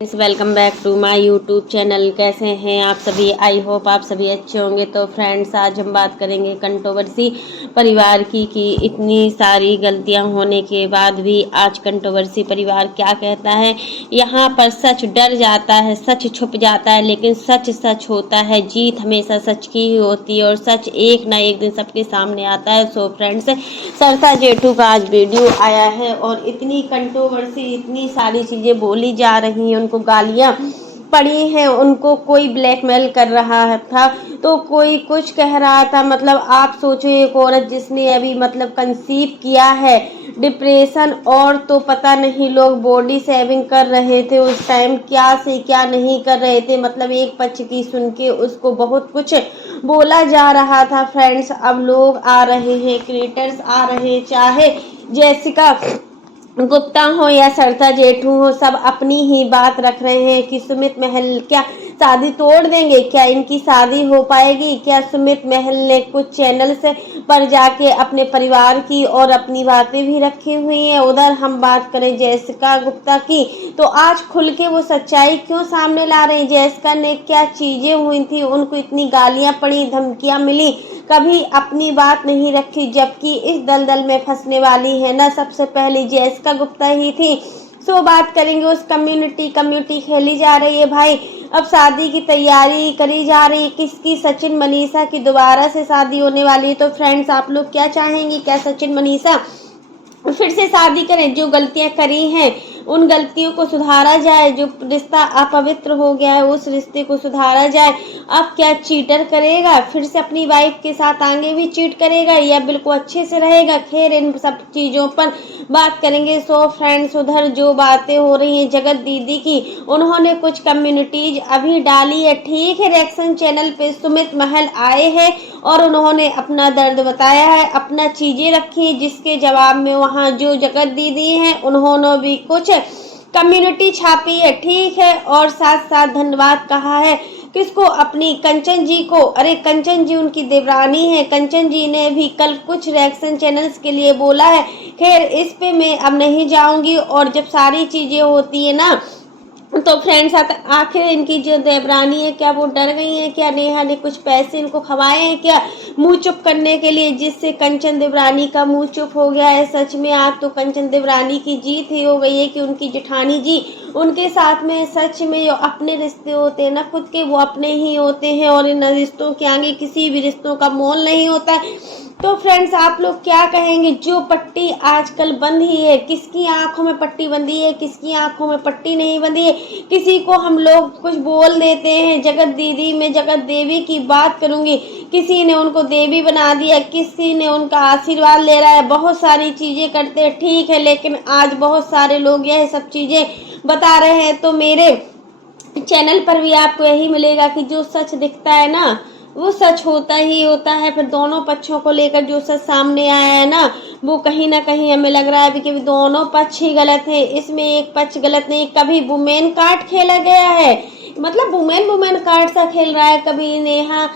Welcome back to my YouTube channel. कैसे हैं आप सभी? आई होप आप सभी अच्छे होंगे। तो फ्रेंड्स, आज हम बात करेंगे कंट्रोवर्सी परिवार की कि इतनी सारी गलतियां होने के बाद भी आज कंट्रोवर्सी परिवार क्या कहता है। यहाँ पर सच डर जाता है, सच छुप जाता है, लेकिन सच सच होता है। जीत हमेशा सच की ही होती है और सच एक ना एक दिन सबके सामने आता है। सो फ्रेंड्स, सरसा जेठू का आज वीडियो आया है और इतनी कंट्रोवर्सी, इतनी सारी चीज़ें बोली जा रही हैं, उनको गालियां पड़ी हैं, उनको कोई ब्लैकमेल कर रहा था, तो कोई कुछ कह रहा था। मतलब आप सोचो, एक औरत जिसने अभी मतलब कंसीव किया है, डिप्रेशन, और तो पता नहीं लोग बॉडी शेविंग कर रहे थे उस टाइम, क्या से क्या नहीं कर रहे थे। मतलब एक पक्ष की सुन के उसको बहुत कुछ बोला जा रहा था। फ्रेंड्स, अब लोग आ रहे हैं, क्रिएटर्स आ रहे हैं, चाहे जैसिका गुप्ता हो या सरसा जेठू हो, सब अपनी ही बात रख रहे हैं कि सुमित महल क्या शादी तोड़ देंगे, क्या इनकी शादी हो पाएगी, क्या सुमित महल ने कुछ चैनल से पर जाके अपने परिवार की और अपनी बातें भी रखी हुई हैं। उधर हम बात करें जैसिका गुप्ता की, तो आज खुल के वो सच्चाई क्यों सामने ला रही। जैसिका ने क्या चीजें हुई थी, उनको इतनी गालियां पड़ी, धमकियां मिली, कभी अपनी बात नहीं रखी, जबकि इस दलदल में फंसने वाली है ना सबसे पहले जैसिका गुप्ता ही थी। सो बात करेंगे उस कम्युनिटी खेली जा रही है भाई। अब शादी की तैयारी करी जा रही है किसकी? सचिन मनीषा की दोबारा से शादी होने वाली है। तो फ्रेंड्स, आप लोग क्या चाहेंगे? क्या सचिन मनीषा फिर से शादी करें? जो गलतियां करी हैं उन गलतियों को सुधारा जाए, जो रिश्ता अपवित्र हो गया है उस रिश्ते को सुधारा जाए। अब क्या चीटर करेगा, फिर से अपनी वाइफ के साथ आगे भी चीट करेगा, या बिल्कुल अच्छे से रहेगा? खैर, इन सब चीजों पर बात करेंगे। सो फ्रेंड्स, उधर जो बातें हो रही हैं जगत दीदी की, उन्होंने कुछ कम्युनिटीज अभी डाली है, ठीक है। रिएक्शन चैनल पे सुमित महल आए हैं और उन्होंने अपना दर्द बताया है, अपना चीजें रखी, जिसके जवाब में वहाँ जो जगत दीदी हैं उन्होंने भी कुछ कम्युनिटी छापी है, ठीक है। और साथ साथ धन्यवाद कहा है किसको? अपनी कंचन जी को। अरे कंचन जी उनकी देवरानी है, कंचन जी ने भी कल कुछ रिएक्शन चैनल्स के लिए बोला है। खैर, इस पे मैं अब नहीं जाऊंगी। और जब सारी चीजें होती है ना, तो फ्रेंड्स, आखिर इनकी जो देवरानी है, क्या वो डर गई है? क्या नेहा ने कुछ पैसे इनको खवाए हैं क्या मुंह चुप करने के लिए, जिससे कंचन देवरानी का मुंह चुप हो गया है? सच में आज तो कंचन देवरानी की जीत ही हो गई है कि उनकी जेठानी जी उनके साथ में। सच में जो अपने रिश्ते होते हैं ना खुद के, वो अपने ही होते हैं और इन रिश्तों के आगे किसी भी रिश्तों का मोल नहीं होता है। तो फ्रेंड्स, आप लोग क्या कहेंगे? जो पट्टी आजकल बंद ही है, किसकी आंखों में पट्टी बंधी है, किसकी आंखों में पट्टी नहीं बंधी है? किसी को हम लोग कुछ बोल देते हैं। जगत दीदी में जगत देवी की बात करूंगी, किसी ने उनको देवी बना दिया, किसी ने उनका आशीर्वाद ले रहा है, बहुत सारी चीजें करते हैं, ठीक है। लेकिन आज बहुत सारे लोग यह सब चीजें बता रहे हैं, तो मेरे चैनल पर भी आपको यही मिलेगा कि जो सच दिखता है ना वो सच होता ही होता है। फिर दोनों पक्षों को लेकर जो सच सामने आया है ना, वो कहीं ना कहीं हमें लग रहा है कि दोनों पक्ष ही गलत है, इसमें एक पक्ष गलत नहीं। कभी वुमेन कार्ड खेला गया है, मतलब वुमेन कार्ड सा खेल रहा है, कभी नेहा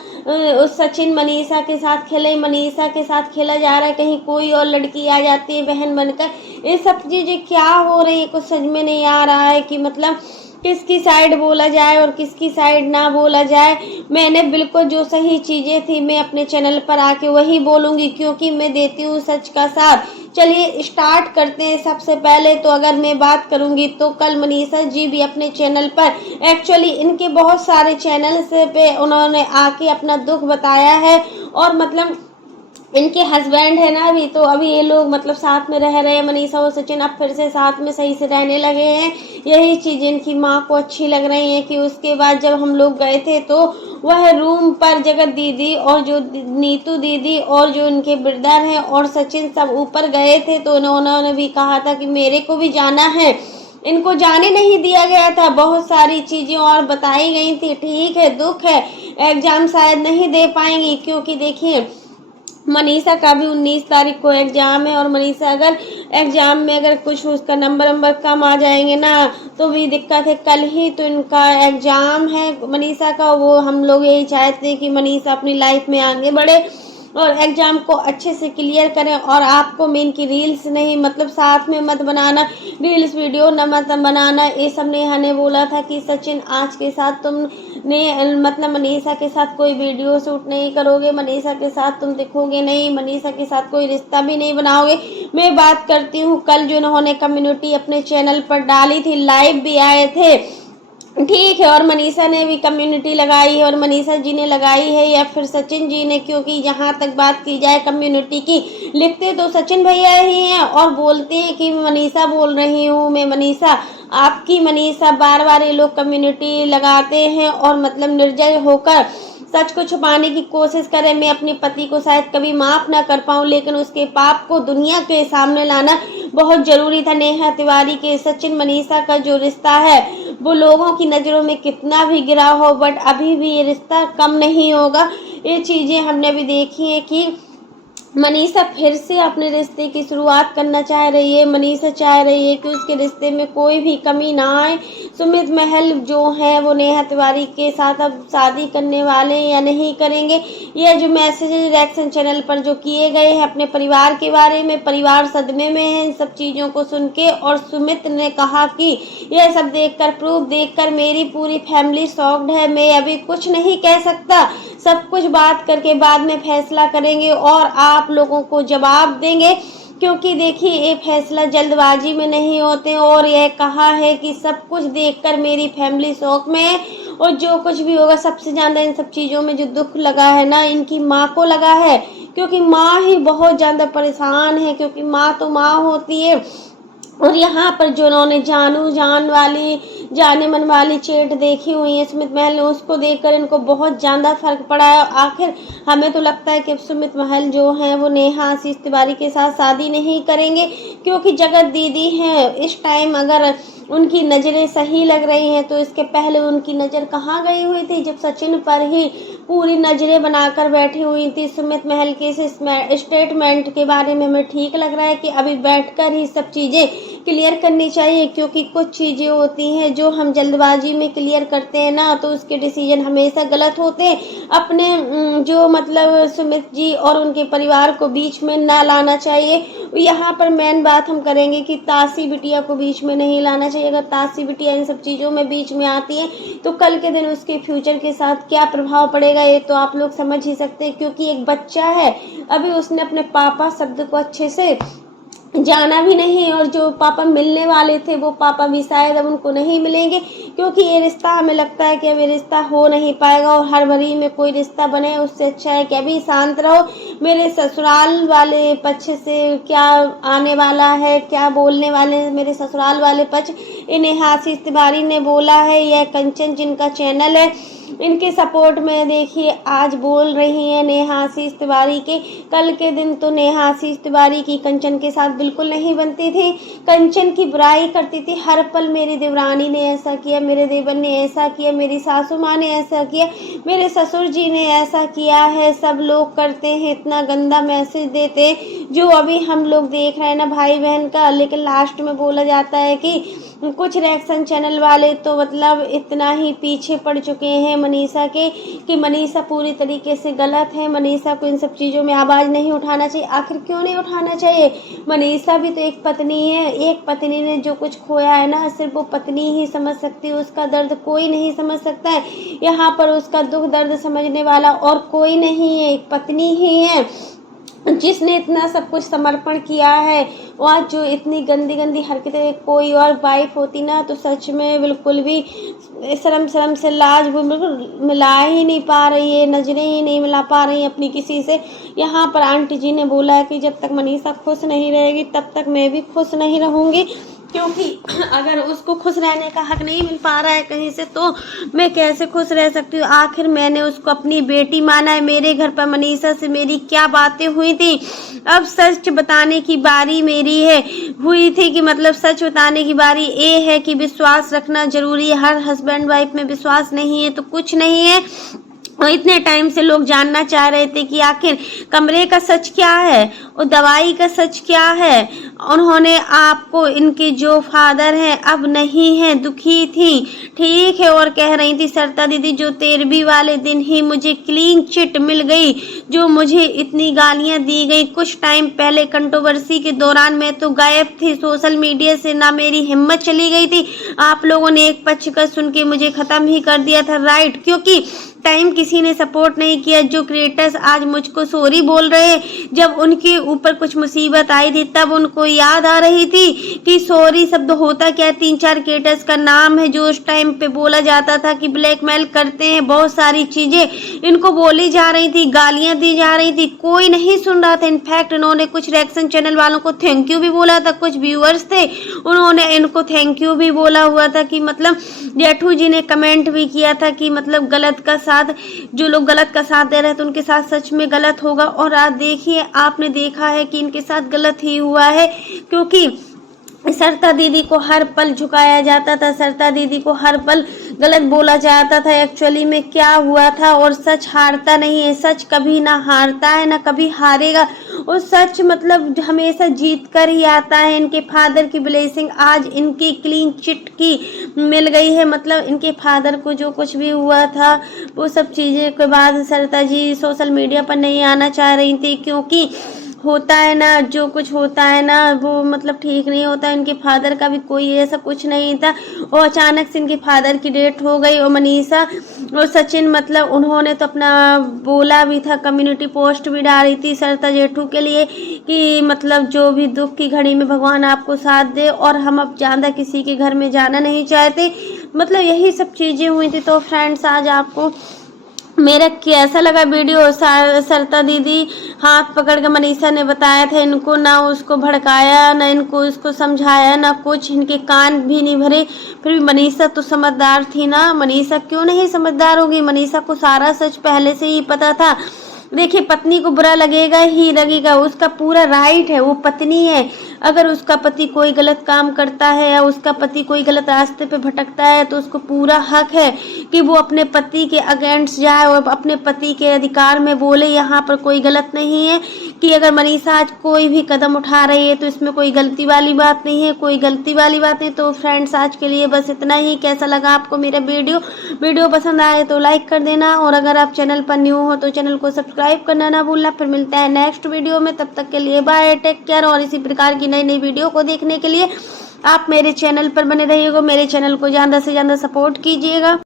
उस सचिन मनीषा के साथ खेले, मनीषा के साथ खेला जा रहा है, कहीं कोई और लड़की आ जाती है बहन बनकर। ये सब चीजें क्या हो रही है, कुछ समझ में नहीं आ रहा है कि मतलब किसकी साइड बोला जाए और किसकी साइड ना बोला जाए। मैंने बिल्कुल जो सही चीजें थी मैं अपने चैनल पर आके वही बोलूंगी, क्योंकि मैं देती हूँ सच का साथ। चलिए स्टार्ट करते हैं। सबसे पहले तो अगर मैं बात करूंगी तो कल मनीषा जी भी अपने चैनल पर, एक्चुअली इनके बहुत सारे चैनल से पे उन्होंने आके अपना दुख बताया है। और मतलब इनके हस्बैंड है ना अभी, तो अभी ये लोग मतलब साथ में रह रहे हैं, मनीषा और सचिन अब फिर से साथ में सही से रहने लगे हैं। यही चीज इनकी माँ को अच्छी लग रही है कि उसके बाद जब हम लोग गए थे तो वह रूम पर जगत दीदी और जो नीतू दीदी और जो इनके ब्रदर हैं और सचिन सब ऊपर गए थे, तो उन्होंने भी कहा था कि मेरे को भी जाना है, इनको जाने नहीं दिया गया था। बहुत सारी चीजें और बताई गई थी, ठीक है। दुख है, एग्जाम शायद नहीं दे पाएंगी, क्योंकि देखिए मनीषा का भी 19 तारीख को एग्जाम है, और मनीषा अगर एग्जाम में अगर कुछ उसका नंबर कम आ जाएंगे ना तो भी दिक्कत है। कल ही तो इनका एग्जाम है मनीषा का, वो हम लोग यही चाहते हैं कि मनीषा अपनी लाइफ में आगे बढ़े। और एग्जाम को अच्छे से क्लियर करें। और आपको मेन की रील्स नहीं, मतलब साथ में मत बनाना, रील्स वीडियो न मत बनाना। ये सब नेहा ने बोला था कि सचिन आज के साथ तुमने मतलब मनीषा के साथ कोई वीडियो शूट नहीं करोगे, मनीषा के साथ तुम दिखोगे नहीं, मनीषा के साथ कोई रिश्ता भी नहीं बनाओगे। मैं बात करती हूँ कल जो इन्होंने कम्युनिटी अपने चैनल पर डाली थी, लाइव भी आए थे, ठीक है, और मनीषा ने भी कम्युनिटी लगाई है, और मनीषा जी ने लगाई है या फिर सचिन जी ने, क्योंकि यहाँ तक बात की जाए कम्युनिटी की, लिखते तो सचिन भैया ही हैं और बोलते हैं कि मनीषा बोल रही हूँ, मैं मनीषा, आपकी मनीषा। बार बार ये लोग कम्युनिटी लगाते हैं और मतलब निर्दय होकर सच को छुपाने की कोशिश करें। मैं अपने पति को शायद कभी माफ ना कर पाऊं, लेकिन उसके पाप को दुनिया के सामने लाना बहुत जरूरी था। नेहा तिवारी के सचिन मनीषा का जो रिश्ता है वो लोगों की नज़रों में कितना भी गिरा हो, बट अभी भी ये रिश्ता कम नहीं होगा। ये चीज़ें हमने भी देखी है कि मनीषा फिर से अपने रिश्ते की शुरुआत करना चाह रही है। मनीषा चाह रही है कि उसके रिश्ते में कोई भी कमी ना आए। सुमित महल जो है वो नेहा तिवारी के साथ अब शादी करने वाले हैं या नहीं करेंगे। यह जो मैसेज रिएक्शन चैनल पर जो किए गए हैं अपने परिवार के बारे में, परिवार सदमे में है इन सब चीज़ों को सुन के। और सुमित ने कहा कि यह सब देखकर, प्रूफ देखकर मेरी पूरी फैमिली शॉक्ड है, मैं अभी कुछ नहीं कह सकता, सब कुछ बात करके बाद में फैसला करेंगे और आप लोगों को जवाब देंगे, क्योंकि देखिए ये फैसला जल्दबाजी में नहीं होते। और यह कहा है कि सब कुछ देखकर मेरी फैमिली शौक में है, और जो कुछ भी होगा, सबसे ज़्यादा इन सब चीज़ों में जो दुख लगा है ना, इनकी माँ को लगा है, क्योंकि माँ ही बहुत ज़्यादा परेशान है, क्योंकि माँ तो माँ होती है। और यहाँ पर जो उन्होंने जाने मन वाली चेट देखी हुई है सुमित महल ने, उसको देखकर इनको बहुत ज़्यादा फर्क पड़ा है। आखिर हमें तो लगता है कि सुमित महल जो हैं वो नेहा आशीष तिवारी के साथ शादी नहीं करेंगे, क्योंकि जगत दीदी हैं इस टाइम अगर उनकी नज़रें सही लग रही हैं तो इसके पहले उनकी नज़र कहाँ गई हुई थी, जब सचिन पर ही पूरी नज़रें बनाकर बैठी हुई थी। सुमित महल के इस स्टेटमेंट के बारे में हमें ठीक लग रहा है कि अभी बैठकर ही सब चीज़ें क्लियर करनी चाहिए, क्योंकि कुछ चीज़ें होती हैं जो हम जल्दबाजी में क्लियर करते हैं ना, तो उसके डिसीजन हमेशा गलत होते हैं। अपने जो मतलब सुमित जी और उनके परिवार को बीच में ना लाना चाहिए। यहाँ पर मेन बात हम करेंगे कि तासी बिटिया को बीच में नहीं लाना चाहिए। अगर तासी बिटिया इन सब चीज़ों में बीच में आती है तो कल के दिन उसके फ्यूचर के साथ क्या प्रभाव पड़ेगा ये तो आप लोग समझ ही सकते हैं, क्योंकि एक बच्चा है, अभी उसने अपने पापा शब्द को अच्छे से जाना भी नहीं, और जो पापा मिलने वाले थे वो पापा भी शायद अब उनको नहीं मिलेंगे, क्योंकि ये रिश्ता हमें लगता है कि अब ये रिश्ता हो नहीं पाएगा। और हर भरी में कोई रिश्ता बने उससे अच्छा है कि अभी शांत रहो। मेरे ससुराल वाले पक्ष से क्या आने वाला है, क्या बोलने वाले हैं मेरे ससुराल वाले पक्ष, इन्हें आशीष तिवारी ने बोला है। यह कंचन जिनका चैनल है, इनके सपोर्ट में देखिए आज बोल रही हैं नेहा आशीष तिवारी के। कल के दिन तो नेहा आशीष तिवारी की कंचन के साथ बिल्कुल नहीं बनती थी, कंचन की बुराई करती थी हर पल। मेरी देवरानी ने ऐसा किया, मेरे देवर ने ऐसा किया, मेरी सासू माँ ने ऐसा किया, मेरे ससुर जी ने ऐसा किया है, सब लोग करते हैं, इतना गंदा मैसेज देते हैं जो अभी हम लोग देख रहे हैं ना भाई बहन का। लेकिन लास्ट में बोला जाता है कि कुछ रिएक्शन चैनल वाले तो मतलब इतना ही पीछे पड़ चुके हैं मनीषा के कि मनीषा पूरी तरीके से गलत है, मनीषा को इन सब चीज़ों में आवाज़ नहीं उठाना चाहिए। आखिर क्यों नहीं उठाना चाहिए? मनीषा भी तो एक पत्नी है, एक पत्नी ने जो कुछ खोया है ना सिर्फ वो पत्नी ही समझ सकती है, उसका दर्द कोई नहीं समझ सकता है। यहाँ पर उसका दुख दर्द समझने वाला और कोई नहीं है, एक पत्नी ही है जिसने इतना सब कुछ समर्पण किया है। और जो इतनी गंदी गंदी हरकतें कोई और वाइफ होती ना तो सच में बिल्कुल भी शर्म से लाज बिल्कुल मिला ही नहीं पा रही है, नजरें ही नहीं मिला पा रही है अपनी किसी से। यहाँ पर आंटी जी ने बोला है कि जब तक मनीषा खुश नहीं रहेगी तब तक मैं भी खुश नहीं रहूँगी, क्योंकि अगर उसको खुश रहने का हक नहीं मिल पा रहा है कहीं से तो मैं कैसे खुश रह सकती हूँ। आखिर मैंने उसको अपनी बेटी माना है, मेरे घर पर मनीषा से मेरी क्या बातें हुई थी। अब सच बताने की बारी मेरी है, हुई थी कि मतलब सच बताने की बारी ये है कि विश्वास रखना जरूरी है। हर हस्बैंड वाइफ में विश्वास नहीं है तो कुछ नहीं है। और इतने टाइम से लोग जानना चाह रहे थे कि आखिर कमरे का सच क्या है और दवाई का सच क्या है। उन्होंने आपको, इनके जो फादर हैं अब नहीं हैं, दुखी थी, ठीक है, और कह रही थी सरिता दीदी जो 13वीं वाले दिन ही मुझे क्लीन चिट मिल गई, जो मुझे इतनी गालियां दी गई कुछ टाइम पहले कंट्रोवर्सी के दौरान, मैं तो गायब थी सोशल मीडिया से, ना मेरी हिम्मत चली गई थी, आप लोगों ने एक पक्ष का सुन के मुझे खत्म ही कर दिया था, राइट, क्योंकि टाइम किसी ने सपोर्ट नहीं किया। जो क्रिएटर्स आज मुझको सॉरी बोल रहे हैं, जब उनके ऊपर कुछ मुसीबत आई थी तब उनको याद आ रही थी कि सॉरी शब्द होता क्या। 3-4 क्रिएटर्स का नाम है जो उस टाइम पे बोला जाता था कि ब्लैकमेल करते हैं, बहुत सारी चीजें इनको बोली जा रही थी, गालियां दी जा रही थी, कोई नहीं सुन रहा था। इनफैक्ट इन्होंने कुछ रिएक्शन चैनल वालों को थैंक यू भी बोला था, कुछ व्यूअर्स थे उन्होंने इनको थैंक यू भी बोला हुआ था कि मतलब जेठू जी ने कमेंट भी किया था कि मतलब गलत का साथ, जो लोग गलत का साथ दे रहे थे उनके साथ सच में गलत होगा। और आज देखिए, आपने देखा है कि इनके साथ गलत ही हुआ है, क्योंकि सरिता दीदी को हर पल झुकाया जाता था, सरिता दीदी को हर पल गलत बोला जाता था। एक्चुअली में क्या हुआ था, और सच हारता नहीं है, सच कभी ना हारता है ना कभी हारेगा, और सच मतलब हमेशा जीत कर ही आता है। इनके फादर की ब्लेसिंग आज इनकी क्लीन चिट की मिल गई है। मतलब इनके फादर को जो कुछ भी हुआ था वो सब चीज़ें के बाद सरिता जी सोशल मीडिया पर नहीं आना चाह रही थी, क्योंकि होता है ना, जो कुछ होता है ना वो मतलब ठीक नहीं होता। इनके फादर का भी कोई ऐसा कुछ नहीं था, और अचानक से इनके फादर की डेथ हो गई। और मनीषा और सचिन मतलब उन्होंने तो अपना बोला भी था, कम्युनिटी पोस्ट भी डाली थी सरिता जेठू के लिए कि मतलब जो भी दुख की घड़ी में भगवान आपको साथ दे, और हम अब ज़्यादा किसी के घर में जाना नहीं चाहते। मतलब यही सब चीज़ें हुई थी। तो फ्रेंड्स, आज आपको मेरा कैसा लगा वीडियो। सरिता दीदी हाथ पकड़ के मनीषा ने बताया था, इनको ना उसको भड़काया, ना इनको उसको समझाया, ना कुछ, इनके कान भी नहीं भरे। फिर भी मनीषा तो समझदार थी ना, मनीषा क्यों नहीं समझदार होगी, मनीषा को सारा सच पहले से ही पता था। देखिए, पत्नी को बुरा लगेगा ही लगेगा, उसका पूरा राइट है, वो पत्नी है। अगर उसका पति कोई गलत काम करता है या उसका पति कोई गलत रास्ते पे भटकता है तो उसको पूरा हक है कि वो अपने पति के अगेंस्ट जाए और अपने पति के अधिकार में बोले। यहाँ पर कोई गलत नहीं है कि अगर मनीषा आज कोई भी कदम उठा रही है तो इसमें कोई गलती वाली बात नहीं है, कोई गलती वाली बात नहीं। तो फ्रेंड्स, आज के लिए बस इतना ही। कैसा लगा आपको मेरा वीडियो पसंद आए तो लाइक कर देना, और अगर आप चैनल पर न्यू हो तो चैनल को सब्सक्राइब करना ना भूलना। फिर मिलते हैं नेक्स्ट वीडियो में, तब तक के लिए बाय, टेक केयर। और इसी प्रकार की नई नई वीडियो को देखने के लिए आप मेरे चैनल पर बने रहिएगा, मेरे चैनल को ज़्यादा से ज़्यादा सपोर्ट कीजिएगा।